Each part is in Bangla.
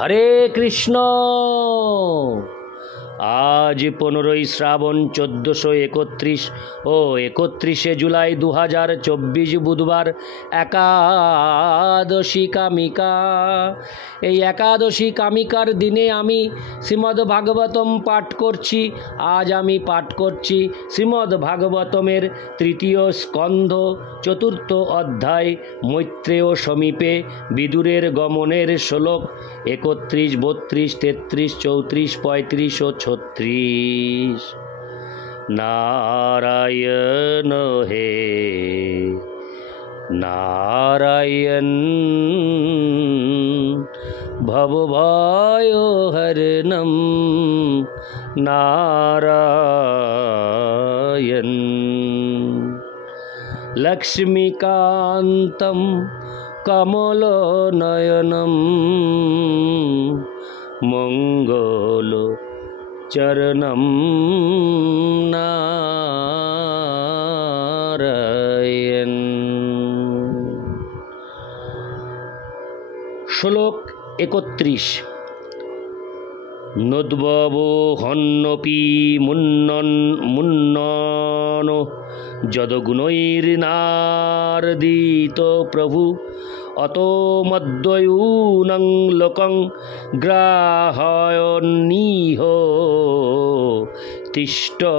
হরে কৃষ্ণ। আজ 15ই শ্রাবণ 1431 ও 31শে জুলাই 2024 বুধবার একাদশী কামিকা। এই একাদশী কামিকার দিনে আমি শ্রীমদ্ ভাগবতম পাঠ করছি। আজ আমি পাঠ করছি শ্রীমদ্ ভাগবতমের 3য় স্কন্ধ 4th অধ্যায় মৈত্রেয় সমীপে বিদুরের গমনের শ্লোক 31, 32, 33, 34, 35 ও 36। नारायण हे नारायण भवभयो हरणं नारायण लक्ष्मीकान्तं कमलनयनं मंगल चरणं नारायण। श्लोक 31। नोद्भवो हन्नपि मुन्नन यद्गुणैर्नार्दित प्रभु अतो मद्वयूनं लोकं ग्राहयन्निह तिष्ठतु।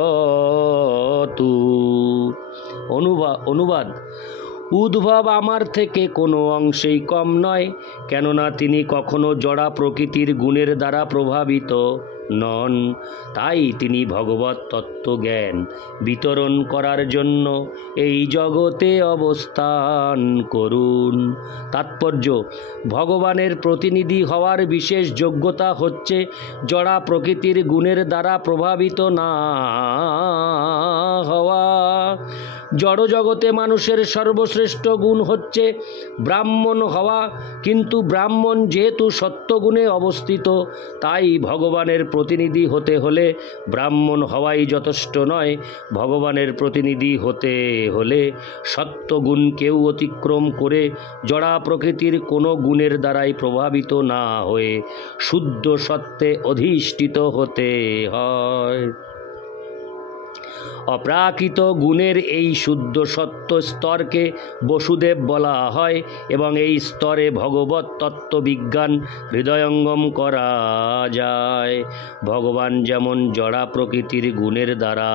অনুবাদ। উদ্ভব আমার থেকে কোনো অংশেই কম নয়, কেননা তিনি কখনো জড়া প্রকৃতির গুণের দ্বারা প্রভাবিত নন। তাই তিনি ভগবত তত্ত্বজ্ঞান বিতরণ করার জন্য এই জগতে অবস্থান করুন। তাৎপর্য: ভগবানের প্রতিনিধি হওয়ার বিশেষ যোগ্যতা হচ্ছে জড়া প্রকৃতির গুণের দ্বারা প্রভাবিত না হওয়া। জড় জগতে মানুষের সর্বশ্রেষ্ঠ গুণ হচ্ছে ব্রাহ্মণ হওয়া, কিন্তু ব্রাহ্মণ যেহেতু সত্যগুণে অবস্থিত, তাই ভগবানের প্রতিনিধি হতে হলে ব্রাহ্মণ হওয়াই যথেষ্ট নয়। ভগবানের প্রতিনিধি হতে হলে সত্যগুণকেও অতিক্রম করে জড়া প্রকৃতির কোনো গুণের দ্বারাই প্রভাবিত না হয়ে শুদ্ধ সত্যে অধিষ্ঠিত হতে হয়। অপ্রাকৃত গুণের এই শুদ্ধ সত্য স্তরকে বসুদেব বলা হয় এবং এই স্তরে ভগবত তত্ত্ববিজ্ঞান হৃদয়ঙ্গম করা যায়। ভগবান যেমন জড়া প্রকৃতির গুণের দ্বারা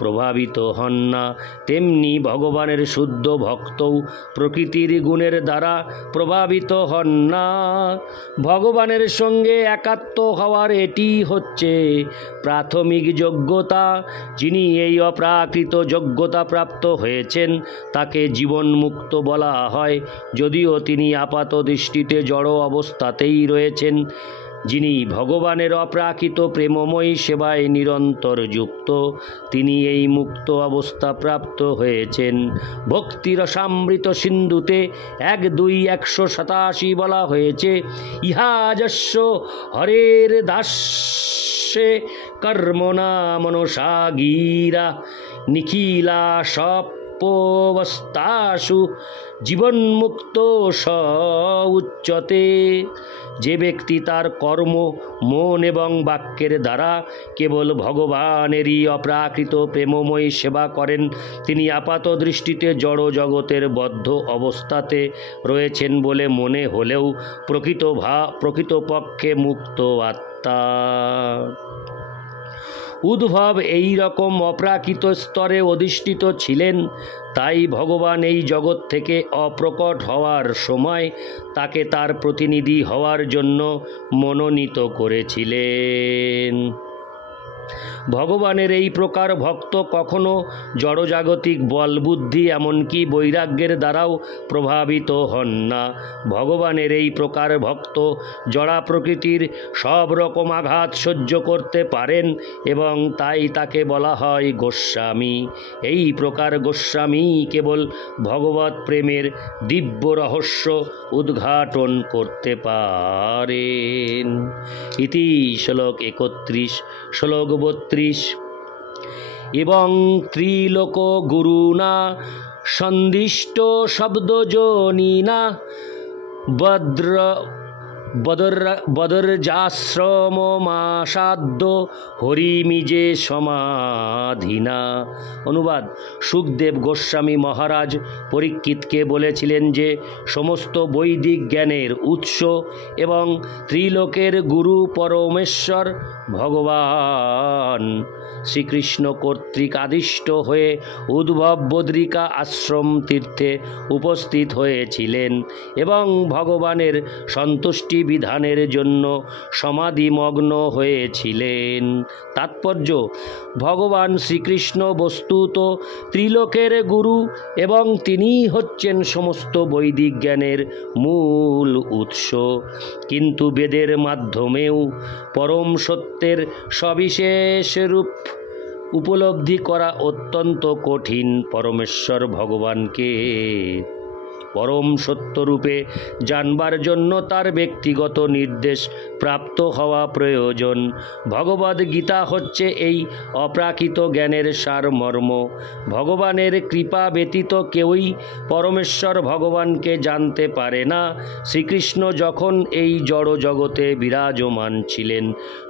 প্রভাবিত হন না, তেমনি ভগবানের শুদ্ধ ভক্তও প্রকৃতির গুণের দ্বারা প্রভাবিত হন না। ভগবানের সঙ্গে একাত্ম হওয়ার এটি হচ্ছে প্রাথমিক যোগ্যতা। যিনি এই অপ্রাকৃত যোগ্যতা প্রাপ্ত হয়েছেন তাকে জীবনমুক্ত বলা হয়, যদিও তিনি আপাত দৃষ্টিতে জড় অবস্থাতেই রয়েছেন। যিনি ভগবানের অপ্রাকৃত প্রেমময়ী সেবায় নিরন্তর যুক্ত, তিনি এই মুক্ত অবস্থা প্রাপ্ত হয়েছেন। ভক্তিরসামৃত সিন্ধুতে 1:2-187 বলা হয়েছে, ইহা যস্য হরের দাস্যে কর্মণা মনসা গীরা নিখিলা সপবস্থাসু জীবনমুক্ত স উচ্যতে। যে ব্যক্তি তার কর্ম, মন এবং বাক্যের দ্বারা কেবল ভগবানেরই অপ্রাকৃত প্রেমময়ী সেবা করেন, তিনি আপাত দৃষ্টিতে জড় জগতের বদ্ধ অবস্থাতে রয়েছেন বলে মনে হলেও প্রকৃতপক্ষে মুক্ত আত্মা। উদ্ভব এই রকম অপ্রাকৃত স্তরে অধিষ্ঠিত ছিলেন, তাই ভগবান এই জগৎ থেকে অপ্রকট হওয়ার সময় তাকে তার প্রতিনিধি হওয়ার জন্য মনোনীত করেছিলেন। ভগবানের এই প্রকার ভক্ত কখনো জড়জাগতিক বল বুদ্ধি এমনকি বৈরাগ্যের দ্বারাও প্রভাবিত হন না। ভগবানের এই প্রকার ভক্ত জড়া প্রকৃতির সব রকম আঘাত সহ্য করতে পারেন এবং তাই তাকে বলা হয় গোস্বামী। এই প্রকার গোস্বামী কেবল ভগবৎ প্রেমের দিব্য রহস্য উদ্ঘাটন করতে পারেন। ইতি শ্লোক 31। শ্লোক 32। এবং ত্রিলোক গুরুনা সন্দিষ্ট শব্দজনিনা বদর্যাশ্রমাসাদ্য হরিমিজে সমাধিনা। অনুবাদ: সুখদেব গোস্বামী মহারাজ পরীক্ষিতকে বলেছিলেন যে সমস্ত বৈদিক জ্ঞানের উৎস এবং ত্রিলোকের গুরু পরমেশ্বর ভগবান শ্রীকৃষ্ণ কর্তৃক আদিষ্ট হয়ে উদ্ভব বদ্রিকা আশ্রম তীর্থে উপস্থিত হয়েছিলেন এবং ভগবানের সন্তুষ্টি বিধানের জন্য সমাধিমগ্ন হয়েছিলেন। তাৎপর্য: ভগবান শ্রীকৃষ্ণ বস্তুত ত্রিলোকের গুরু এবং তিনিই হচ্ছেন সমস্ত বৈদিক জ্ঞানের মূল উৎস। কিন্তু বেদের মাধ্যমেও পরম সত্যের সবিশেষ রূপ উপলব্ধি করা অত্যন্ত কঠিন। পরমেশ্বর ভগবানকে পরম সত্যরূপে জানবার জন্য তার ব্যক্তিগত নির্দেশ প্রাপ্ত হওয়া প্রয়োজন। ভগবদ্ গীতা হচ্ছে এই অপ্রাকৃত জ্ঞানের সারমর্ম। ভগবানের কৃপা ব্যতীত কেউই পরমেশ্বর ভগবানকে জানতে পারে না। শ্রীকৃষ্ণ যখন এই জড় জগতে বিরাজমান ছিলেন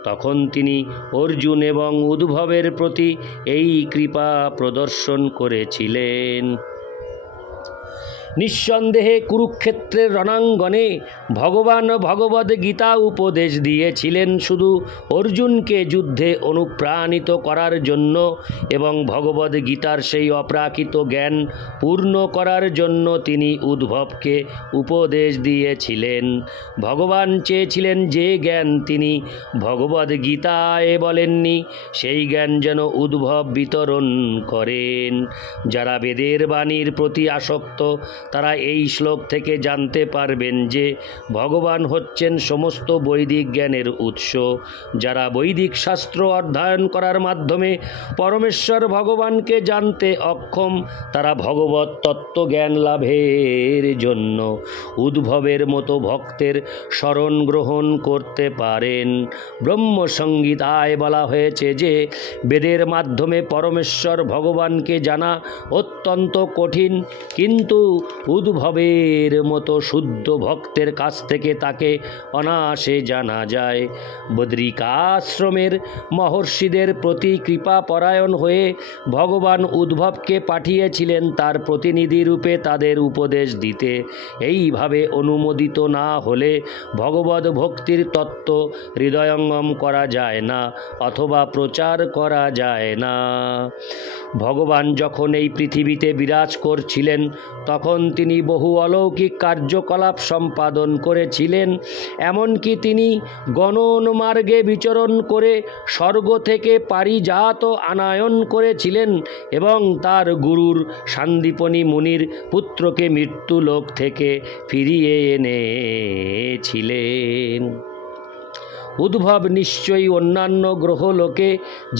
তখন তিনি অর্জুন এবং উদ্ধবের প্রতি এই কৃপা প্রদর্শন করেছিলেন। নিঃসন্দেহে কুরুক্ষেত্রের রণাঙ্গনে ভগবান ভগবদ্ গীতা উপদেশ দিয়েছিলেন শুধু অর্জুনকে যুদ্ধে অনুপ্রাণিত করার জন্য এবং ভগবদ্ গীতার সেই অপ্রাকৃত জ্ঞান পূর্ণ করার জন্য তিনি উদ্ধবকে উপদেশ দিয়েছিলেন। ভগবান চেয়েছিলেন যে জ্ঞান তিনি ভগবদ্ গীতায় বলেননি সেই জ্ঞান যেন উদ্ধব বিতরণ করেন। যারা বেদের বাণীর প্রতি আসক্ত তারা এই শ্লোক থেকে জানতে পারবেন যে ভগবান হচ্ছেন সমস্ত বৈদিক জ্ঞানের উৎস। যারা বৈদিক শাস্ত্র অধ্যয়ন করার মাধ্যমে পরমেশ্বর ভগবানকে জানতে অক্ষম তারা ভগবত তত্ত্বজ্ঞান লাভের জন্য উদ্ভবের মতো ভক্তের শরণ গ্রহণ করতে পারেন। ব্রহ্মসংহিতায় বলা হয়েছে যে বেদের মাধ্যমে পরমেশ্বর ভগবানকে জানা অত্যন্ত কঠিন, কিন্তু উদ্ভবের মতো শুদ্ধ ভক্তের কাছ থেকে তাকে অনায়াসে জানা যায়। বদ্রিকাশ্রমের মহর্ষিদের প্রতি কৃপাপরায়ণ হয়ে ভগবান উদ্ধবকে পাঠিয়েছিলেন তার প্রতিনিধি রূপে তাদের উপদেশ দিতে। এইভাবে অনুমোদিত না হলে ভগবদ ভক্তির তত্ত্ব হৃদয়ঙ্গম করা যায় না অথবা প্রচার করা যায় না। ভগবান যখন এই পৃথিবীতে বিরাজ করছিলেন তখন তিনি বহু অলৌকিক কার্যকলাপ সম্পাদন করেছিলেন। এমনকি তিনি গণন মার্গে বিচরণ করে স্বর্গ থেকে পারিজাত আনায়ন করেছিলেন এবং তার গুরুর সান্দীপনী মুনির পুত্রকে মৃত্যুলোক থেকে ফিরিয়ে এনেছিলেন। উদ্ভব নিশ্চয়ই অন্যান্য গ্রহলোকে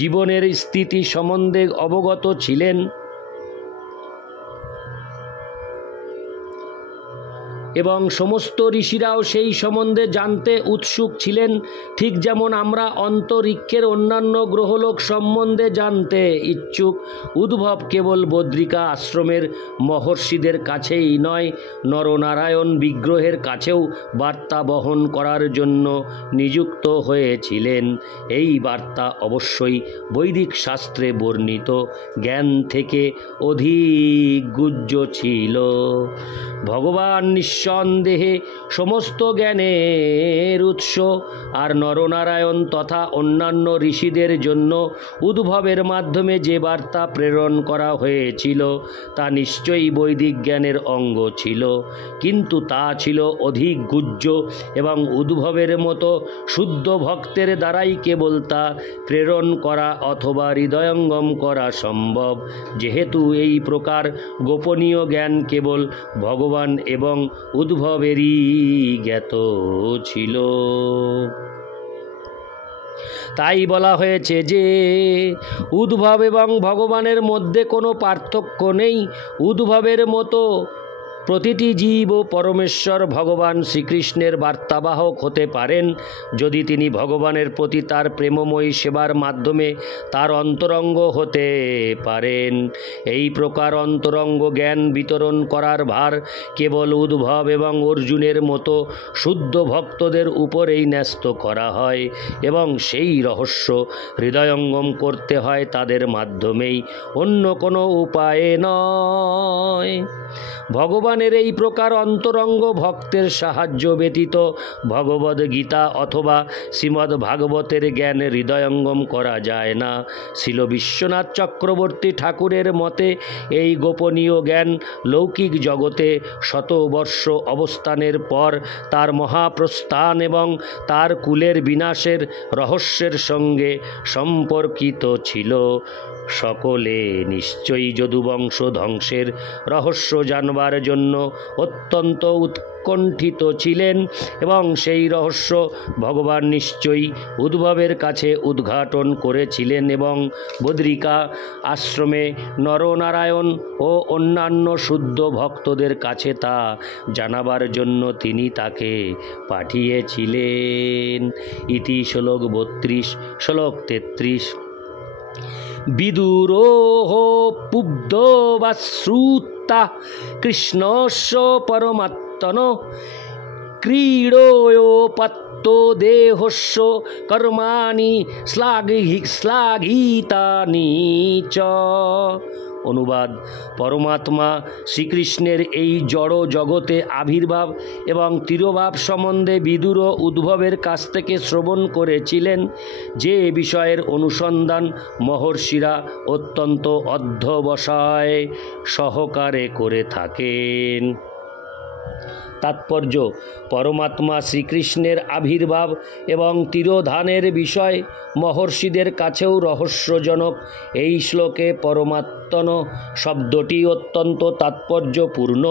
জীবনের স্থিতি সম্বন্ধে অবগত ছিলেন এবং সমস্ত ঋষিরাও সেই সম্বন্ধে জানতে উৎসুক ছিলেন, ঠিক যেমন আমরা অন্তরিক্ষের অন্যান্য গ্রহলোক সম্বন্ধে জানতে ইচ্ছুক। উদ্ভব কেবল বদ্রিকা আশ্রমের মহর্ষিদের কাছেই নয়, নরনারায়ণ বিগ্রহের কাছেও বার্তা বহন করার জন্য নিযুক্ত হয়েছিলেন। এই বার্তা অবশ্যই বৈদিক শাস্ত্রে বর্ণিত জ্ঞান থেকে অধিক গুহ্য ছিল। ভগবান নিঃসন্দেহে সমস্ত জ্ঞানের উৎস, আর নরনারায়ণ তথা অন্যান্য ঋষিদের জন্য উদ্ভবের মাধ্যমে যে বার্তা প্রেরণ করা হয়েছিল তা নিশ্চয়ই বৈদিক জ্ঞানের অঙ্গ ছিল, কিন্তু তা ছিল অধিক গুহ্য এবং উদ্ভবের মতো শুদ্ধ ভক্তের দ্বারাই কেবল তা প্রেরণ করা অথবা হৃদয়ঙ্গম করা সম্ভব। যেহেতু এই প্রকার গোপনীয় জ্ঞান কেবল ভগবান এবং উদ্ভবেরই জ্ঞাত ছিল, তাই বলা হয়েছে যে উদ্ভব এবং ভগবানের মধ্যে কোনো পার্থক্য নেই। উদ্ভবের মতো প্রতিটি জীব ও পরমেশ্বর ভগবান শ্রীকৃষ্ণের বার্তাবাহক হতে পারেন যদি তিনি ভগবানের প্রতি তার প্রেমময়ী সেবার মাধ্যমে তার অন্তরঙ্গ হতে পারেন। এই প্রকার অন্তরঙ্গ জ্ঞান বিতরণ করার ভার কেবল উদ্ভব এবং অর্জুনের মতো শুদ্ধ ভক্তদের উপরেই ন্যস্ত করা হয় এবং সেই রহস্য হৃদয়ঙ্গম করতে হয় তাদের মাধ্যমেই, অন্য কোনো উপায়ে নয়। ভগবানের এই প্রকার অন্তরঙ্গ ভক্তের সাহায্য ব্যতীত ভগবদ্গীতা অথবা শ্রীমদ্ ভাগবতের জ্ঞান হৃদয়ঙ্গম করা যায় না। শ্রীল বিশ্বনাথ চক্রবর্তী ঠাকুরের মতে এই গোপনীয় জ্ঞান লৌকিক জগতে শতবর্ষ অবস্থানের পর তার মহাপ্রস্থান এবং তার কুলের বিনাশের রহস্যের সঙ্গে সম্পর্কিত ছিল। সকলে নিশ্চয়ই যদুবংশ ধ্বংসের রহস্য জানবার জন্য অত্যন্ত উৎকণ্ঠিত ছিলেন এবং সেই রহস্য ভগবান নিশ্চয়ই উদ্ভবের কাছে উদ্ঘাটন করেছিলেন এবং বদ্রিকা আশ্রমে নরনারায়ণ ও অন্যান্য শুদ্ধ ভক্তদের কাছে তা জানাবার জন্য তিনি তাকে পাঠিয়েছিলেন। ইতি শ্লোক 32। শ্লোক 33। বিদুরোহ পুব্ধবাশ্রুতা কৃষ্ণস্য পরমাত্মন ক্রীড়োপত্তো দেহস্য কর্মাণি শ্লাঘিতানি চ। অনুবাদ: পরমাত্মা শ্রীকৃষ্ণের এই জড় জগতে আবির্ভাব এবং তিরোভাব সম্বন্ধে বিদুর উদ্ভবের কাছ থেকে শ্রবণ করেছিলেন, যে বিষয়ের অনুসন্ধান মহর্ষিরা অত্যন্ত অধ্যবসায় সহকারে করে থাকেন। তাৎপর্য: পরমাত্মা শ্রীকৃষ্ণের আবির্ভাব এবং তিরোধানের বিষয় মহর্ষিদের কাছেও রহস্যজনক। এই শ্লোকে পরমাত্মন শব্দটি অত্যন্ত তাৎপর্যপূর্ণ।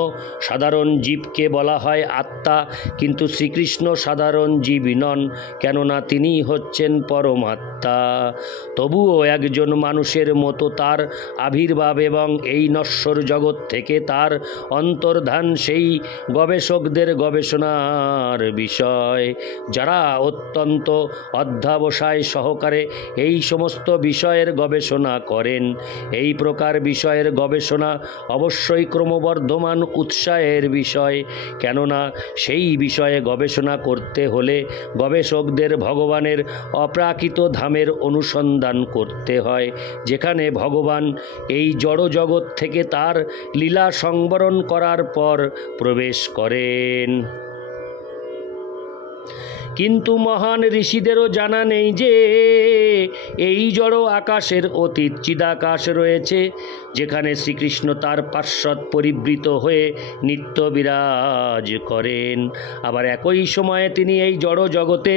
সাধারণ জীবকে বলা হয় আত্মা, কিন্তু শ্রীকৃষ্ণ সাধারণ জীব নন, কেননা তিনি হচ্ছেন পরমাত্মা। তবুও একজন মানুষের মতো তার আবির্ভাব এবং এই নশ্বর জগৎ থেকে তার অন্তর্ধান সেই গবেষকদের গবেষণার বিষয়, যারা অত্যন্ত অধ্যবসায় সহকারে এই সমস্ত বিষয়ের গবেষণা করেন। এই প্রকার বিষয়ের গবেষণা অবশ্যই ক্রমবর্ধমান উৎসাহের বিষয়, কেননা সেই বিষয়ে গবেষণা করতে হলে গবেষকদের ভগবানের অপ্রাকৃত ধামের অনুসন্ধান করতে হয়, যেখানে ভগবান এই জড় জগৎ থেকে তার লীলা সংবরণ করার পর প্রবেশ করেন। কিন্তু মহান ঋষিদেরও জানা নেই যে এই জড় আকাশের অতীত চিদাকাশ রয়েছে, যেখানে শ্রীকৃষ্ণ তার পার্শ্বদ পরিবৃত হয়ে নিত্য বিরাজ করেন। আবার একই সময়ে তিনি এই জড় জগতে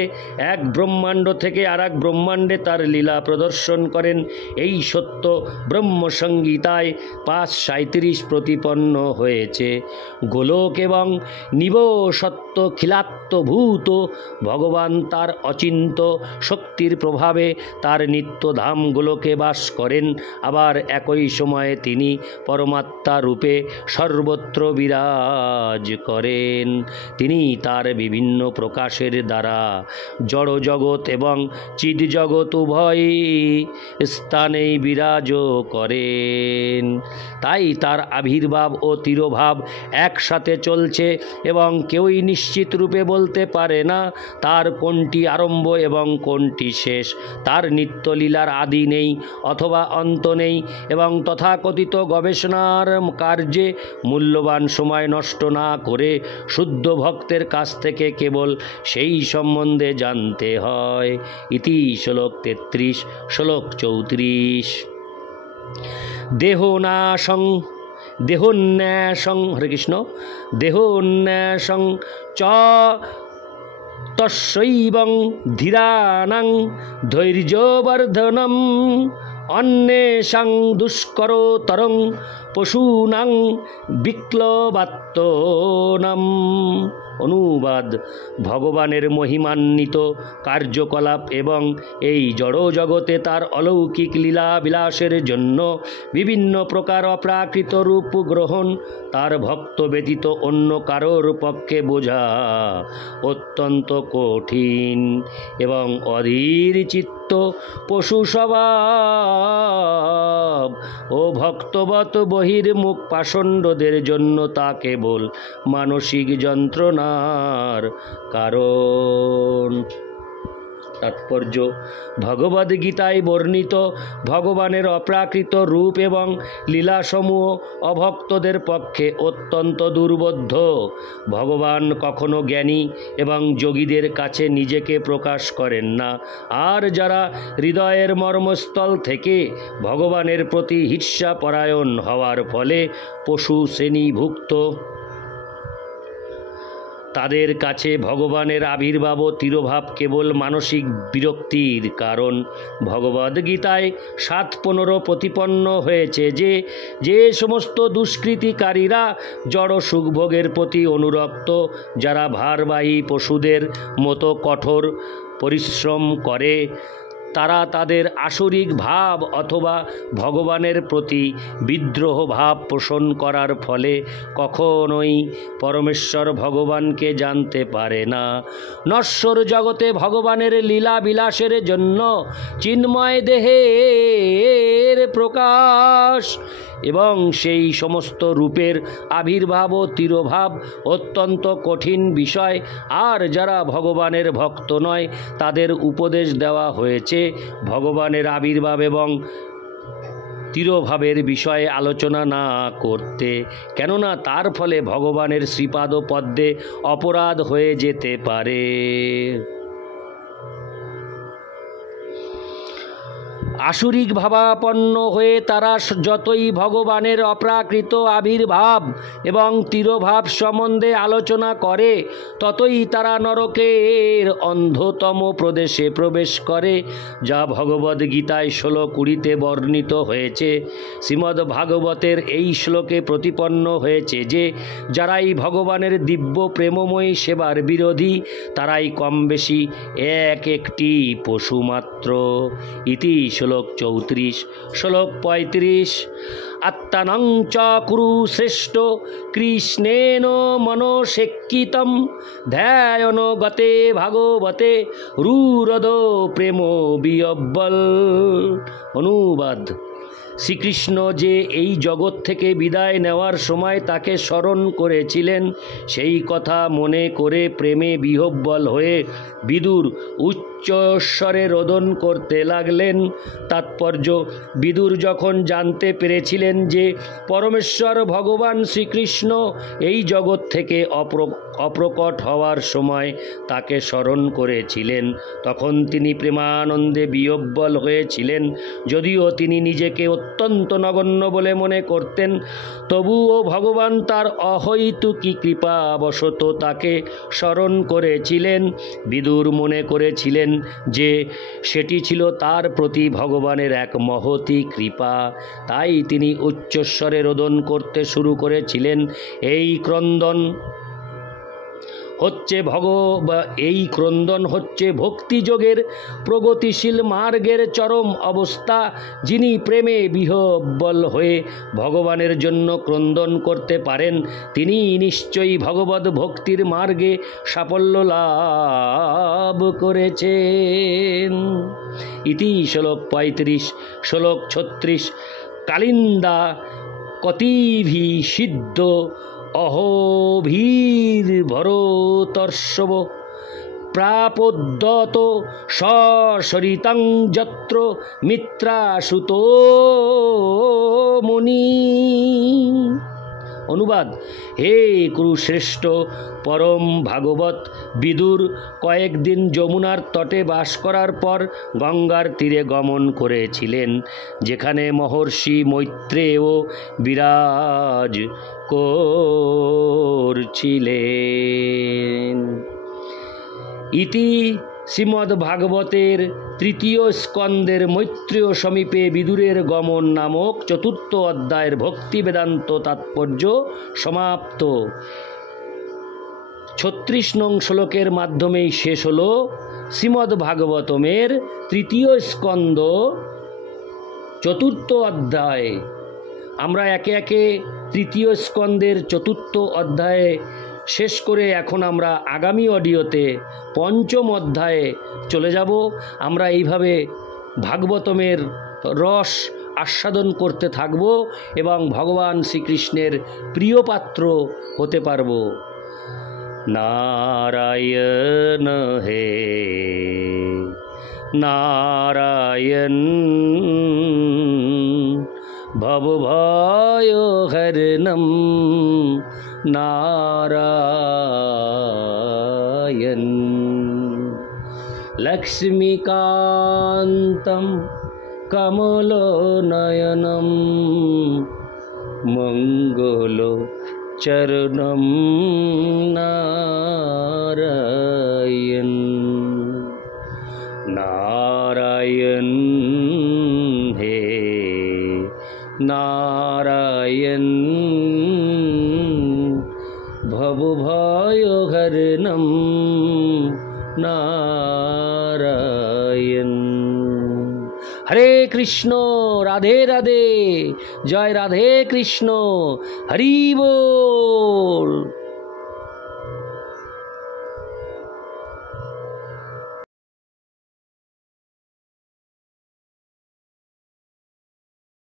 এক ব্রহ্মাণ্ড থেকে আর এক ব্রহ্মাণ্ডে তার লীলা প্রদর্শন করেন। এই সত্য ব্রহ্মসংগীতায় 5:37 প্রতিপন্ন হয়েছে। গোলক এবং নিবসত্ব খিলাত্মভূত ভগবান তার অচিন্ত শক্তির প্রভাবে তার নিত্যধাম গোলকে বাস করেন। আবার একই সময়ে তিনি পরমাত্মা রূপে সর্বত্র বিরাজ করেন। তিনি তার বিভিন্ন প্রকাশের দ্বারা জড় জগৎ এবং চিদ জগৎ উভয় স্থানেই বিরাজ করেন। তাই তার আবির্ভাব ও তিরোভাব একসাথে চলছে এবং কেউই নিশ্চিত রূপে বলতে পারে না তার কোনটি আরম্ভ এবং কোনটি শেষ। তার নিত্যলীলার আদি নেই অথবা অন্ত নেই এবং তথাকথিত গবেষণার কার্যে মূল্যবান সময় নষ্ট না করে শুদ্ধ ভক্তের কাছ থেকে কেবল সেই সম্বন্ধে জানতে হয়। ইতি শ্লোক 33। শ্লোক 34। দেহোন্যাসং হরে কৃষ্ণ দেহোন্যাসং চ তস্যৈবং ধীরাণাং ধৈর্যবর্ধনম অন্যেষাং দুষ্করতরং পশূনাং বিক্লবাত্মনম। অনুবাদ: ভগবানের মহিমান্বিত কার্যকলাপ এবং এই জড় জগতে তার অলৌকিক লীলা বিলাসের জন্য বিভিন্ন প্রকার অপ্রাকৃত রূপ গ্রহণ তার ভক্ত ব্যতীত অন্য কারোর পক্ষে বোঝা অত্যন্ত কঠিন এবং অধীর চিত্ত পশু স্বভাব ও ভক্তবৎ বহির্মুখ পাষণ্ডদের জন্য তা কেবল মানসিক যন্ত্রণার কারণ। তাৎপর্য: ভগবদ্গীতায় বর্ণিত ভগবানের অপ্রাকৃত রূপ এবং লীলাসমূহ অভক্তদের পক্ষে অত্যন্ত দুর্বোধ্য। ভগবান কখনো জ্ঞানী এবং যোগীদের কাছে নিজেকে প্রকাশ করেন না, আর যারা হৃদয়ের মর্মস্থল থেকে ভগবানের প্রতি ঈর্ষাপরায়ণ হওয়ার ফলে পশু শ্রেণীভুক্ত, তাদের কাছে ভগবানের আবির্ভাব ও তিরোভাব কেবল মানসিক বিরক্তির কারণ। ভগবদ্গীতায় 7:15 প্রতিপন্ন হয়েছে যে যে সমস্ত দুষ্কৃতিকারীরা জড় সুখভোগের প্রতি অনুরক্ত, যারা ভারবাহী পশুদের মতো কঠোর পরিশ্রম করে, তারা তাদের আসরিক ভাব অথবা ভগবানের প্রতি বিদ্রোহ ভাব পোষণ করার ফলে কখনোই পরমেশ্বর ভগবানকে জানতে পারে না। নশ্বর জগতে ভগবানের লীলা বিলাসের জন্য চিন্ময় দেহের প্রকাশ এবং সেই সমস্ত রূপের আবির্ভাব ও তিরোভাব অত্যন্ত কঠিন বিষয়। আর যারা ভগবানের ভক্ত নয়, তাদের উপদেশ দেওয়া হয়েছে ভগবানের আবির্ভাব এবং তিরোভাবের বিষয়ে আলোচনা না করতে, কেননা তার ফলে ভগবানের শ্রীপাদ পদ্মে অপরাধ হয়ে যেতে পারে। আসুরিক ভাবাপন্ন হয়ে তারা যতই ভগবানের অপ্রাকৃত আবির্ভাব এবং তিরোভাব সম্বন্ধে আলোচনা করে, ততই তারা নরকের অন্ধতম প্রদেশে প্রবেশ করে, যা ভগবদ্গীতায় 16:20 বর্ণিত হয়েছে। শ্রীমদ্ ভাগবতের এই শ্লোকে প্রতিপন্ন হয়েছে যে যারাই ভগবানের দিব্য প্রেমময়ী সেবার বিরোধী, তারাই কম বেশি একটি পশু মাত্র। ইতি শ্লোক 34। শ্লোক 35: আত্মানং চ কুরু শ্রেষ্ঠ কৃষ্ণেন মনসেক্ষিতম ধ্যায়ন গতে ভাগবতে রুরদ প্রেম বিয়ব্বল। অনুবাদ: শ্রীকৃষ্ণ যে এই জগৎ থেকে বিদায় নেওয়ার সময় তাকে স্মরণ করেছিলেন, সেই কথা মনে করে প্রেমে বিহ্বল হয়ে বিদুর উচ্চস্বরে রোদন করতে লাগলেন। তাৎপর্য: বিদুর যখন জানতে পেরেছিলেন যে পরমেশ্বর ভগবান শ্রীকৃষ্ণ এই জগৎ থেকে অপ্রকট হওয়ার সময় তাকে স্মরণ করেছিলেন, তখন তিনি প্রেমানন্দে বিহ্বল হয়েছিলেন। যদিও তিনি নিজেকে অত্যন্ত নগণ্য বলে মনে করতেন, তবুও ভগবান তার অহৈতুকী কৃপাবশত তাকে স্মরণ করেছিলেন। বিদুর মনে করেছিলেন যে সেটি ছিল তার প্রতি ভগবানের এক মহতী কৃপা, তাই তিনি উচ্চস্বরে রোদন করতে শুরু করেছিলেন। এই ক্রন্দন হচ্ছে ভক্তিযোগের প্রগতিশীল মার্গের চরম অবস্থা। যিনি প্রেমে বিহ্বল হয়ে ভগবানের জন্য ক্রন্দন করতে পারেন, তিনি নিশ্চয়ই ভগবদ ভক্তির মার্গে সাফল্য লাভ করেছেন। ইতি শ্লোক 35। শ্লোক 36: কালিন্দা কতিভি সিদ্ধ অহোভীর্ভরতর্ষব প্রাপোদ্যত সসরিতং যত্র মিত্রাসুত মুনি। অনুবাদ: হে কুরুশ্রেষ্ঠ পরম ভাগবত, বিদুর কয়েকদিন যমুনার তটে বাস করার পর গঙ্গার তীরে গমন করেছিলেন, যেখানে মহর্ষি মৈত্রেয় বিরাজ করছিলেন। ইতি শ্রীমদ্ভাগবতের 3য় স্কন্দের মৈত্রেয় সমীপে বিদুরের গমন নামক 4th অধ্যায়ের ভক্তি বেদান্ত তাৎপর্য সমাপ্ত। 36 নং শ্লোকের মাধ্যমেই শেষ হলো শ্রীমদ্ ভাগবতমের 3য় স্কন্দ 4র্থ অধ্যায়। আমরা একে একে 3য় স্কন্দের 4র্থ অধ্যায়ে শেষ করে এখন আমরা আগামী অডিওতে 5ম অধ্যায়ে চলে যাব। আমরা এইভাবে ভাগবতমের রস আস্বাদন করতে থাকব এবং ভগবান শ্রীকৃষ্ণের প্রিয় পাত্র হতে পারব। নারায়ণ হে নারায়ণ ভবভয়হরণম নারায়ণ লক্ষ্মীকান্তম কমলনয়নম মঙ্গলচরণম নারায়ণ নারায়ণ হে নারায়ণ ভবভয়হরণম নারায়ণ। হরে কৃষ্ণ, রাধে রাধে, জয় রাধে কৃষ্ণ, হরি বল।